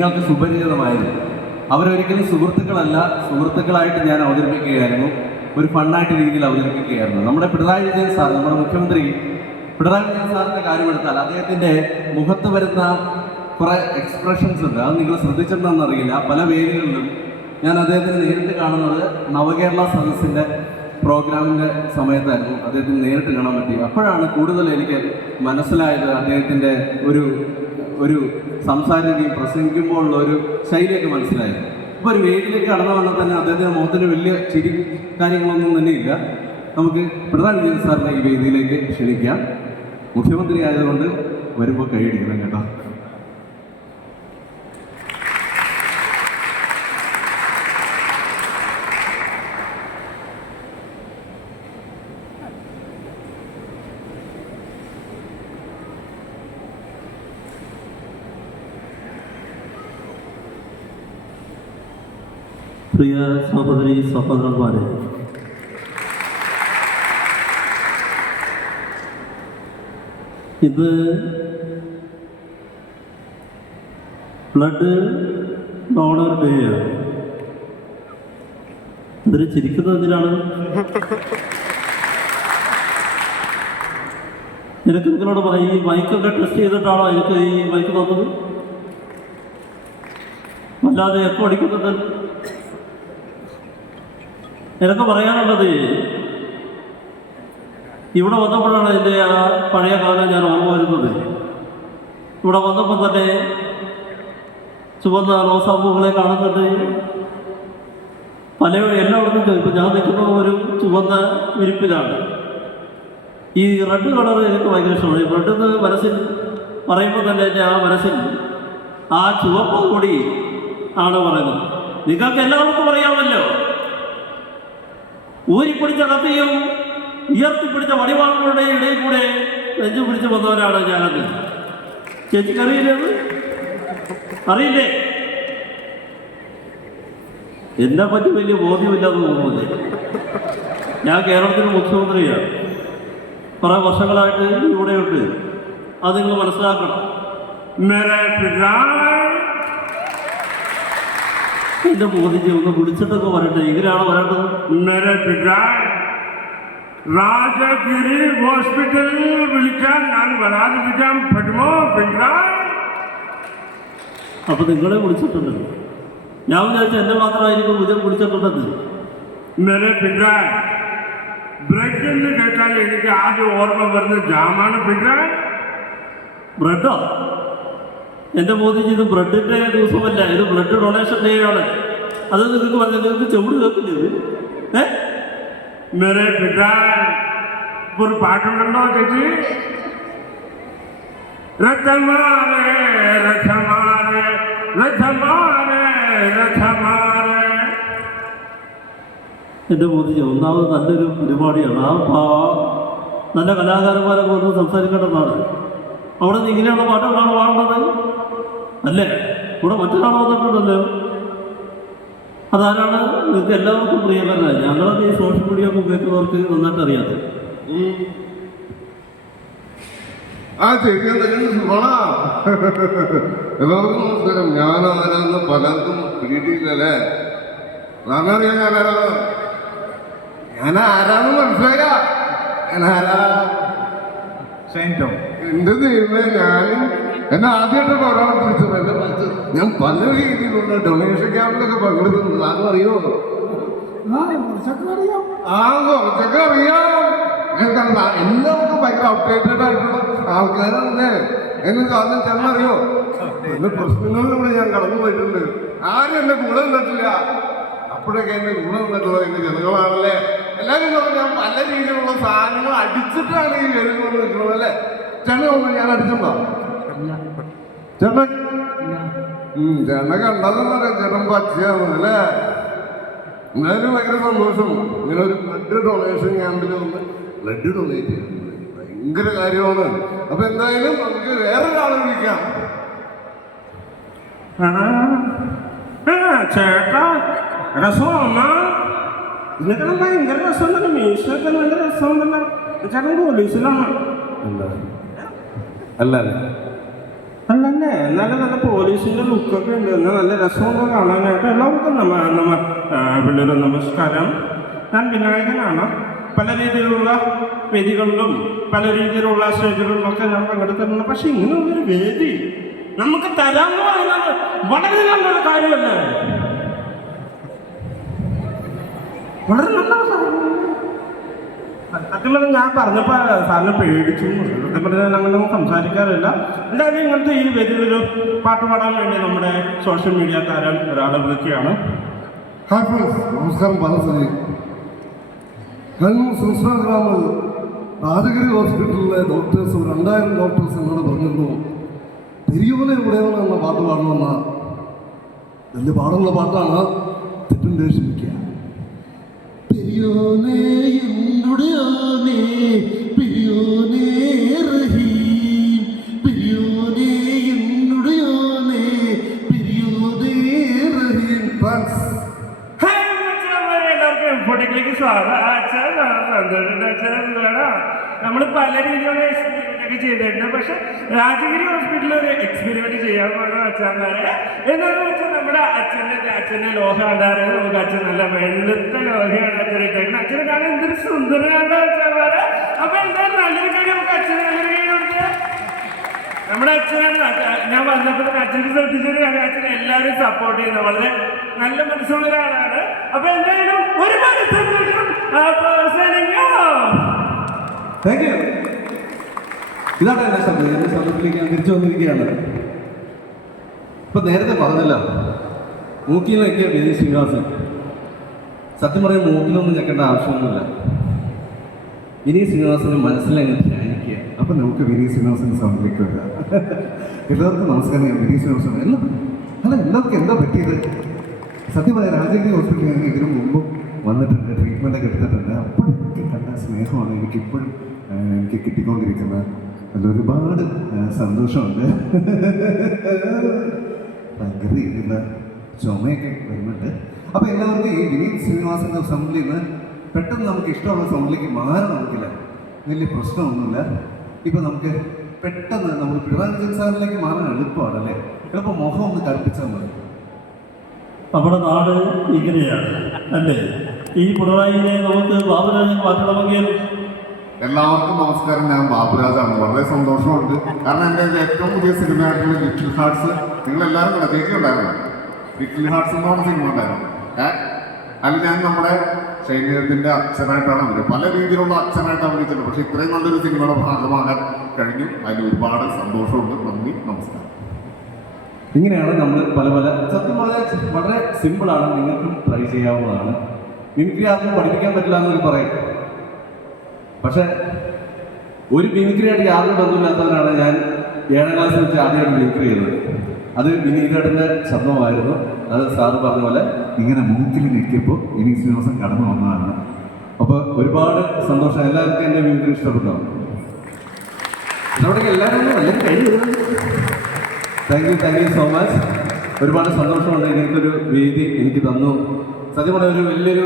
നിങ്ങൾക്ക് സുപരിചിതമായിരുന്നു. അവരൊരിക്കലും സുഹൃത്തുക്കളായിട്ട് ഞാൻ അവതരിപ്പിക്കുകയായിരുന്നു, ഒരു ഫണ്ണായിട്ട് രീതിയിൽ അവതരിപ്പിക്കുകയായിരുന്നു. നമ്മുടെ പിണറായി വിജയൻ സാർ, നമ്മുടെ മുഖ്യമന്ത്രി പിണറായി വിജയൻ സാറിൻ്റെ കാര്യമെടുത്താൽ അദ്ദേഹത്തിൻ്റെ മുഖത്ത് വരുന്ന കുറേ എക്സ്പ്രഷൻസ് ഉണ്ട്. അത് നിങ്ങൾ ശ്രദ്ധിച്ചിട്ടുണ്ടെന്നറിയില്ല. പല വേദികളിലും ഞാൻ അദ്ദേഹത്തിന് നേരിട്ട് കാണുന്നത് നവകേരള സദസ്സിൻ്റെ പ്രോഗ്രാമിൻ്റെ സമയത്തായിരുന്നു അദ്ദേഹത്തിന് നേരിട്ട് കാണാൻ പറ്റി. അപ്പോഴാണ് കൂടുതൽ എനിക്ക് മനസ്സിലായത് അദ്ദേഹത്തിൻ്റെ ഒരു സംസാര രീതിയും പ്രസംഗിക്കുമ്പോഴുള്ള ഒരു ശൈലിയൊക്കെ മനസ്സിലായത്. ഇപ്പോൾ ഒരു വേദിയിലേക്ക് കടന്നു വന്നാൽ തന്നെ അദ്ദേഹത്തിൻ്റെ മുഖത്തിന് വലിയ ചിരി കാര്യങ്ങളൊന്നും തന്നെ ഇല്ല. നമുക്ക് പിണറായി വിജയൻ സാറിനെ ഈ വേദിയിലേക്ക് ക്ഷണിക്കാം. മുഖ്യമന്ത്രി ആയതുകൊണ്ട് വരുമ്പോൾ കൈയടിക്കണം കേട്ടോ. പ്രിയ സഹോദരി സഹോദരന്മാരെ, ഇത് ബ്ലഡ് ഡോണർ ഡേ ആണ്. ഇതിന് ചിരിക്കുന്നത് എന്തിനാണ്? എനിക്ക് നിങ്ങളോട് പറയും, ഈ മൈക്കൊക്കെ ടെസ്റ്റ് ചെയ്തിട്ടാണോ എനിക്ക് ഈ മൈക്ക് തന്നത്? അല്ലാതെ എപ്പോൾ അടിക്കുന്നുണ്ട്? എനിക്ക് പറയാനുള്ളത്, ഇവിടെ വന്നപ്പോഴാണ് എൻ്റെ ആ പഴയ കാലം ഞാൻ ഓർമ്മ വരുന്നത്. ഇവിടെ വന്നപ്പോൾ തന്നെ ചുവന്ന റോസാപ്പൂക്കളെ കാണുന്നുണ്ട്. എല്ലായിടത്തും ചോദിക്കും. ഞാൻ നിൽക്കുന്ന ഒരു ചുവന്ന വിരിപ്പിലാണ്. ഈ റെഡ് കളർ എനിക്ക് ഭയങ്കര ഇഷ്ടമാണ്. ഈ റെഡ് എന്ന് മനസ്സിൽ പറയുമ്പോൾ തന്നെ എൻ്റെ ആ മനസ്സിൽ ആ ചുവപ്പ് കൂടി ആണ് പറയുന്നത്. നിങ്ങൾക്ക് എല്ലാവർക്കും അറിയാമല്ലോ, ഊരിപ്പിടിച്ച കത്തിയും ഉയർത്തിപ്പിടിച്ച വടിവാളുകളുടെ ഇടയിൽ കൂടെ നെഞ്ചു പിടിച്ച് വന്നവരാണ് ഞാനത്. ചേച്ചിക്ക് അറിയില്ലത്? അറിയില്ലേ? എന്നെ പറ്റി വലിയ ബോധ്യമില്ലാതെ തോന്നുന്നില്ലേ? ഞാൻ കേരളത്തിൻ്റെ മുഖ്യമന്ത്രിയാണ്. കുറേ വർഷങ്ങളായിട്ട് ഇവിടെയുണ്ട്. അത് നിങ്ങൾ മനസ്സിലാക്കണം. എന്റെ മോദിജി ഒന്ന് വിളിച്ചിട്ടൊക്കെ വരട്ടെ. ഇങ്ങനെയാണ് വരേണ്ടത്. രാജഗിരി ഹോസ്പിറ്റൽ വിളിക്കാൻ ഞാൻ വരാതിരിക്കാൻ പറ്റുമോ പിണറായി? അപ്പൊ നിങ്ങളെ വിളിച്ചിട്ടുണ്ട്. ഞാൻ വിചാരിച്ച എന്നെ മാത്രമായിരിക്കും വിളിച്ചിട്ടുണ്ടെന്ന്. പിണറായി, ബ്രെഡ് എന്ന് കേട്ടാൽ എനിക്ക് ആദ്യം ഓർമ്മ വരുന്ന ജാമാണ് പിണറായി. ബ്രെഡോ? എന്റെ മോദിജി, ഇത് ബ്രെഡിന്റെ ദിവസമല്ല, ഇത് ബ്ലഡ് ഡൊണേഷൻ ഡേ ആണ്. അത് നിങ്ങൾക്ക് പറഞ്ഞാൽ നിങ്ങൾക്ക് ചെവിട് കേൾക്കില്ലേ? പിണറായി, ഒരു പാട്ടുണ്ടല്ലോ ചേച്ചി. രഥമാരെ രഥമാരെ രഥമാരെ രഥമാരെ. എന്റെ മോദിജി, ഒന്നാമത് നല്ലൊരു പരിപാടിയാണ്. ആ നല്ല കലാകാരന്മാരൊക്കെ വന്ന് സംസാരിക്കേണ്ടതാണ്. അവിടെ നിന്ന് ഇങ്ങനെയുള്ള പാട്ടുകളാണ് പാടുന്നത് അല്ലേ? ഇവിടെ മറ്റൊരാൾ വന്നിട്ടുണ്ടല്ലോ. അതാരാണ്? നിങ്ങൾക്ക് എല്ലാവർക്കും പ്രിയങ്കരനായി. ഞങ്ങളൊക്കെ ഈ സോഷ്യൽ മീഡിയ ഒക്കെ ഉപയോഗിക്കുന്നവർക്ക് നന്നായിട്ട് അറിയാതെ. എല്ലാവർക്കും നമസ്കാരം. ഞാൻ ആരാന്ന് പലർക്കും പിടിയിട്ടില്ലല്ലേ? ഞാനറിയാം ഞാൻ ആരാന്ന് മനസ്സിലായ എന്റെ ദൈവമേ, എന്നെ ആദ്യമായിട്ടാണ് ഒരാളെ വിളിച്ചത്. എന്നെ വിളിച്ചത് ഞാൻ പല രീതിയിലുള്ള ഡൊണേഷൻ ക്യാമ്പിലൊക്കെ പങ്കെടുക്കുന്നു. ആരും അറിയോ? കുറച്ചൊക്കെ അറിയാം. എല്ലാവർക്കും ഭയങ്കര അപ്ഡേറ്റഡ് ആയിട്ടുള്ള ആൾക്കാരാണല്ലേ. എനിക്ക് ആദ്യം ചെന്നറിയോ? എന്റെ പ്രശ്നങ്ങളിലൂടെ ഞാൻ കടന്നു പോയിട്ടുണ്ട്. ആരും എന്നെ കൂടെ നിന്നിട്ടില്ല. അപ്പോഴൊക്കെ എന്റെ കൂടെ നിന്നിട്ടുള്ളത് എന്റെ ജനങ്ങളാണല്ലേ. എല്ലാവരും പറഞ്ഞു ഞാൻ പല രീതിയിലുള്ള സാധനങ്ങൾ അടിച്ചിട്ടാണ് ഈ വേദിയിൽ കൊണ്ട് നിൽക്കുന്നത് അല്ലേ? ചെണ്ണ ഞാൻ അടിച്ചിട്ടുണ്ടോ? ചെണ്ണ കണ്ടതെന്നറിയാം. ചേട്ടൻ പച്ചയാണ് അല്ലേ? എന്നാലും ഭയങ്കര സന്തോഷം. ഇങ്ങനെ ഒരു ബ്ലഡ് ഡൊണേഷൻ ക്യാമ്പിൽ വന്ന് ബ്ലഡ് ഡൊണേറ്റ് ചെയ്യുന്നത് ഭയങ്കര കാര്യമാണ്. അപ്പൊ എന്തായാലും നമുക്ക് വേറൊരാളെ വിളിക്കാം. ചേട്ടാ, രസമാണ്. ഇതിനൊക്കെ ഭയങ്കര രസമുണ്ടല്ലോ. മീശൊക്കെ നല്ല രസമുണ്ടല്ലോ. ചേട്ടൻ പോലീസിലാണ് അല്ല അല്ലല്ലേ? നല്ല നല്ല പോലീസിന്റെ ലുക്കൊക്കെ ഉണ്ട്, എന്നാൽ നല്ല രസമൊക്കെ കാണാനായിട്ട്. എല്ലാവർക്കും പിള്ളേർ നമസ്കാരം. ഞാൻ വിനായകനാണ്. പല രീതിയിലുള്ള വേദികളിലും പല രീതിയിലുള്ള സ്റ്റേജുകളിലൊക്കെ ഞാൻ പങ്കെടുത്തിട്ടുണ്ട്. പക്ഷെ ഇങ്ങനെയുള്ളൊരു വേദി നമുക്ക് തരാമെന്ന് പറയുന്നത് വളരെ നല്ലൊരു കാര്യമല്ലേ? വളരെ നല്ല സത്യമുള്ളത് ഞാൻ പറഞ്ഞപ്പോൾ സാറിന് പേടിച്ചു. സത്യം പറഞ്ഞാൽ അങ്ങനെ സംസാരിക്കാറില്ല. എന്തായാലും ഇങ്ങനത്തെ ഈ വേദിയിലൊരു പാട്ട് പാടാൻ വേണ്ടി നമ്മുടെ സോഷ്യൽ മീഡിയ താരം ഒരാളെ വിളിക്കുകയാണ്. ഹായ് ഫ്രണ്ട്സ്, നമസ്കാരം. ബാലസരി കഴിഞ്ഞ സംസ്ഥാന ഗ്രാമത്തിൽ രാജഗിരി ഹോസ്പിറ്റലിലെ ഡോക്ടേഴ്സ് 2000 ഡോക്ടേഴ്സ് എന്നോട് പറഞ്ഞിരുന്നു, പെരിയോനെ എവിടെയാണ് എന്ന പാട്ട് പാടണമെന്ന. വലിയ പാടുള്ള പാട്ടാണ്, തെറ്റിൻ്റെ ക്ഷമിക്കുക. പെരിയോനെ എന്നുടയോനെ പെരിയോനെ റഹീം, പെരിയോനെ എന്നുടയോനെ പെരിയോനെ റഹീം. താങ്ക്സ്. എല്ലാവർക്കും സ്വാഗതം. നമ്മൾ പല രീതിയിലുള്ള എക്സ്പെരിമെന്റ് ഒക്കെ ചെയ്തിട്ടുണ്ട്. പക്ഷെ രാജഗിരി ഹോസ്പിറ്റലിൽ ഒരു എക്സ്പെരിമെന്റ് ചെയ്യാൻ പോകുന്ന അച്ഛന്മാരെ എന്താണെന്ന് വെച്ചാൽ നമ്മുടെ അച്ഛൻ്റെ ലോഹ കണ്ടാറ്. നമുക്ക് അച്ഛൻ നല്ല വെളുത്ത ലോഹയാണ് അച്ഛൻ ഇട്ടേക്കുന്നത്. അച്ഛനെ കാണാൻ എന്തൊരു സുന്ദരമാണ് അച്ഛന്മാരെ. അപ്പൊ എന്തായാലും നല്ലൊരു കാര്യം നമുക്ക് അച്ഛന് നല്ലൊരു കാര്യം കൊടുക്കുക. നമ്മുടെ അച്ഛനാണ്. ഞാൻ വന്നപ്പോൾ അച്ഛൻ്റെ ശ്രദ്ധിച്ചൊരു കാര്യം, അച്ഛൻ എല്ലാവരും സപ്പോർട്ട് ചെയ്യുന്നത് വളരെ നല്ല മനസ്സുള്ള ഒരാളാണ്. അപ്പൊ എന്തായാലും ഒരുപാട് സന്തോഷം. Thank you. ഇതാണ് എൻ്റെ ശബ്ദം. എൻ്റെ ശബ്ദത്തിലേക്ക് ഞാൻ തിരിച്ചു വന്നിരിക്കുകയാണ്. ഇപ്പം നേരത്തെ പറഞ്ഞല്ലോ, മൂക്കിലൊക്കെ വിനീത് ശ്രീനിവാസൻ. സത്യം പറയും, മൂക്കിലൊന്നും ഞെക്കേണ്ട ആവശ്യമൊന്നുമില്ല. വിനീത് ശ്രീനിവാസന് മനസ്സിലങ്ങ് ധ്യാനിക്കുക. അപ്പം നമുക്ക് വിനീത് ശ്രീനിവാസൻ്റെ സൗണ്ടിലേക്ക് വരാം. എല്ലാവർക്കും നമസ്കാരം. ഞാൻ വിനീത് ശ്രീനിവാസൻ. എല്ലാവർക്കും എന്താ പറ്റിയത്? സത്യം പറയാം, രാജഗിരി ഹോസ്പിറ്റലിൽ ഞാൻ ഇതിനു മുമ്പും വന്നിട്ടുണ്ട്, ട്രീറ്റ്മെൻറ്റൊക്കെ എടുത്തിട്ടുണ്ട്. അപ്പോഴൊക്കെ കണ്ട സ്നേഹമാണ് എനിക്കിപ്പോഴും എനിക്ക് കിട്ടിക്കൊണ്ടിരിക്കുന്നത്. അതിലൊരുപാട് സന്തോഷമുണ്ട്. ഭയങ്കര രീതിയിലുള്ള ചുമയൊക്കെ വരുന്നുണ്ട്. അപ്പോൾ എല്ലാവർക്കും ഈ വിനീത് ശ്രീനിവാസൻ്റെ സൗണ്ടിൽ നിന്ന് പെട്ടെന്ന് നമുക്ക് ഇഷ്ടമുള്ള സൗണ്ടിലേക്ക് മാറാൻ നമുക്കില്ല, വലിയ പ്രശ്നമൊന്നുമില്ല. ഇപ്പം നമുക്ക് പെട്ടെന്ന് നമ്മൾ പിണറായി വിജയൻ സാറിലേക്ക് മാറാൻ എളുപ്പമാണല്ലേ? എളുപ്പം മുഖം ഒന്ന് കടുപ്പിച്ചാൽ മതി. നമ്മുടെ നാട് ഇങ്ങനെയാണ് അല്ലേ? ഈ പിണറായിനെ നമുക്ക് ബാബുരാജൻ മാറ്റണമെങ്കിൽ. എല്ലാവർക്കും നമസ്കാരം. ഞാൻ ബാബുരാജാണ്. വളരെ സന്തോഷമുണ്ട്. കാരണം എൻ്റെ ഏറ്റവും പുതിയ സിനിമയായിട്ടുള്ള ലിറ്റിൽ ഹാർട്സ് നിങ്ങളെല്ലാവരും കൂടെ ചേച്ചി ഉണ്ടായിരുന്നു. ലിറ്റിൽ ഹാർട്സ് എന്ന് പറഞ്ഞ സിനിമ ഉണ്ടായിരുന്നു. അതിൽ ഞാൻ നമ്മുടെ ശൈലജത്തിൻ്റെ അച്ഛനായിട്ടാണ് അഭിനയിച്ചത്. പല രീതിയിലുള്ള അച്ഛനായിട്ട് അഭിനയിച്ചിട്ടുണ്ട്. പക്ഷേ ഇത്രയും നല്ലൊരു സിനിമയുടെ ഭാഗമാകാൻ കഴിഞ്ഞു. അതിൽ ഒരുപാട് സന്തോഷമുണ്ട്. നന്ദി, നമസ്കാരം. ഇങ്ങനെയാണ് നമ്മൾ പല പല, സത്യം പറഞ്ഞാൽ വളരെ സിമ്പിളാണ്, നിങ്ങൾക്കും ട്രൈ ചെയ്യാവുന്നതാണ്. മിമിക്രി ആർക്കും പഠിപ്പിക്കാൻ പറ്റില്ല എന്നൊരു പറയും. പക്ഷെ ഒരു മിമിക്രിയായിട്ട് യാതൊരു ബന്ധമില്ലാത്തവനാണ് ഞാൻ 7ാം ക്ലാസ്സിൽ വെച്ച് ആദ്യമായിട്ട് മിമിക്രി ചെയ്തത്. അത് വിനീതേട്ടൻ്റെ ശബ്ദമായിരുന്നു. അത് സാറ് പറഞ്ഞ പോലെ ഇങ്ങനെ മൂക്കിൽ നിൽക്കിയപ്പോൾ വിനീത് ശ്രീനിവാസൻ കടന്നു വന്നതാണ്. അപ്പോൾ ഒരുപാട് സന്തോഷം. എല്ലാവർക്കും എൻ്റെ മിമിക്രി ഇഷ്ടപ്പെട്ടോ? അവിടെ എല്ലാവരും നല്ല കഴിഞ്ഞു. Thank you so much. ഒരുപാട് സന്തോഷമുണ്ട്. ഇങ്ങനത്തെ ഒരു വേദി എനിക്ക് തന്നു. സത്യം പറഞ്ഞാൽ ഒരു വലിയൊരു